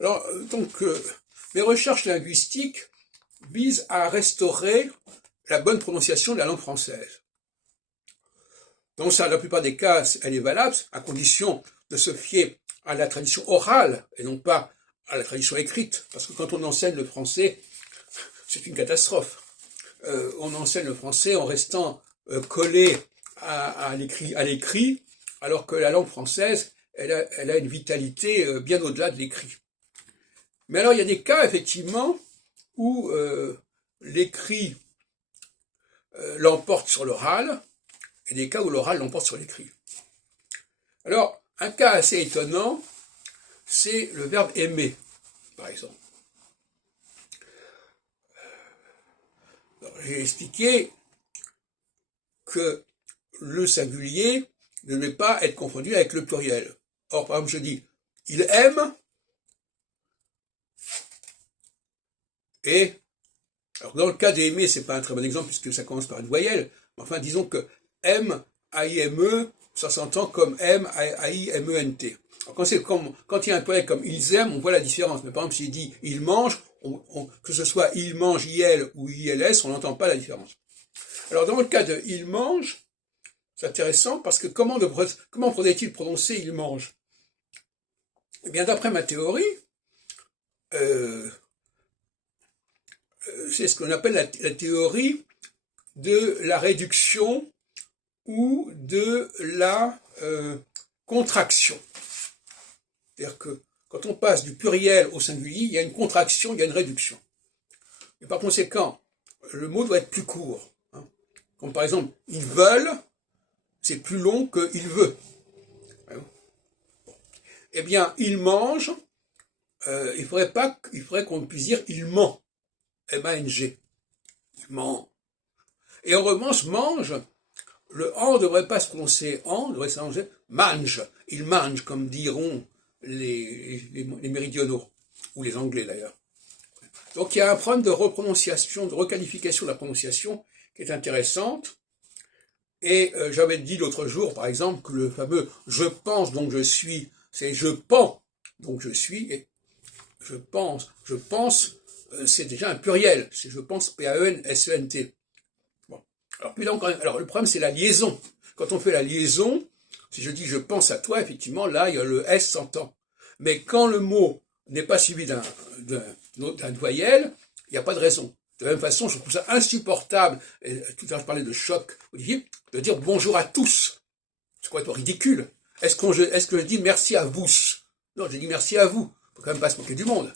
Alors, mes recherches linguistiques visent à restaurer la bonne prononciation de la langue française. Dans la plupart des cas, elle est valable, à condition de se fier à la tradition orale et non pas à la tradition écrite. Parce que quand on enseigne le français, c'est une catastrophe. On enseigne le français en restant collé à l'écrit, alors que la langue française, elle a une vitalité bien au-delà de l'écrit. Mais alors, il y a des cas, effectivement, où l'écrit l'emporte sur l'oral, et des cas où l'oral l'emporte sur l'écrit. Alors, un cas assez étonnant, c'est le verbe aimer, par exemple. J'ai expliqué que le singulier ne devait pas être confondu avec le pluriel. Or, par exemple, je dis « il aime » et... Alors, dans le cas d'aimer, c'est pas un très bon exemple puisque ça commence par une voyelle. Enfin, disons que M, A-I-M-E, ça s'entend comme M, A-I-M-E-N-T. Alors, quand il y a un pluriel comme ils aiment, on voit la différence. Mais par exemple, s'il dit ils mangent, que ce soit il mange, IL ou ILS, on n'entend pas la différence. Alors, dans le cas de il mange, c'est intéressant parce que comment faudrait-il prononcer il mange? Eh bien, d'après ma théorie, c'est ce qu'on appelle la théorie de la réduction ou de la contraction. C'est-à-dire que quand on passe du pluriel au singulier, il y a une contraction, il y a une réduction. Et par conséquent, le mot doit être plus court. Hein. Comme par exemple, ils veulent, c'est plus long que il veut. Eh bien, il mange, il faudrait qu'on puisse dire il ment. M-A-N-G. Il ment. Et en revanche, mange, le en ne devrait pas se prononcer en, devrait se prononcer mange. Il mange, comme diront les méridionaux, ou les anglais d'ailleurs. Donc il y a un problème de reprononciation, de requalification de la prononciation qui est intéressante. Et j'avais dit l'autre jour, par exemple, que le fameux je pense donc je suis, c'est je pense donc je suis, et je pense, c'est déjà un pluriel, c'est je pense, P-A-E-N-S-E-N-T. Bon. Alors le problème c'est la liaison. Quand on fait la liaison, si je dis je pense à toi, effectivement, là, il y a le S s'entend. Mais quand le mot n'est pas suivi d'une voyelle, il n'y a pas de raison. De la même façon, je trouve ça insupportable, et tout à l'heure je parlais de choc, Olivier, de dire bonjour à tous. C'est complètement ridicule. Est-ce que je dis merci à vous? Non, je dis merci à vous. Il ne faut quand même pas se moquer du monde.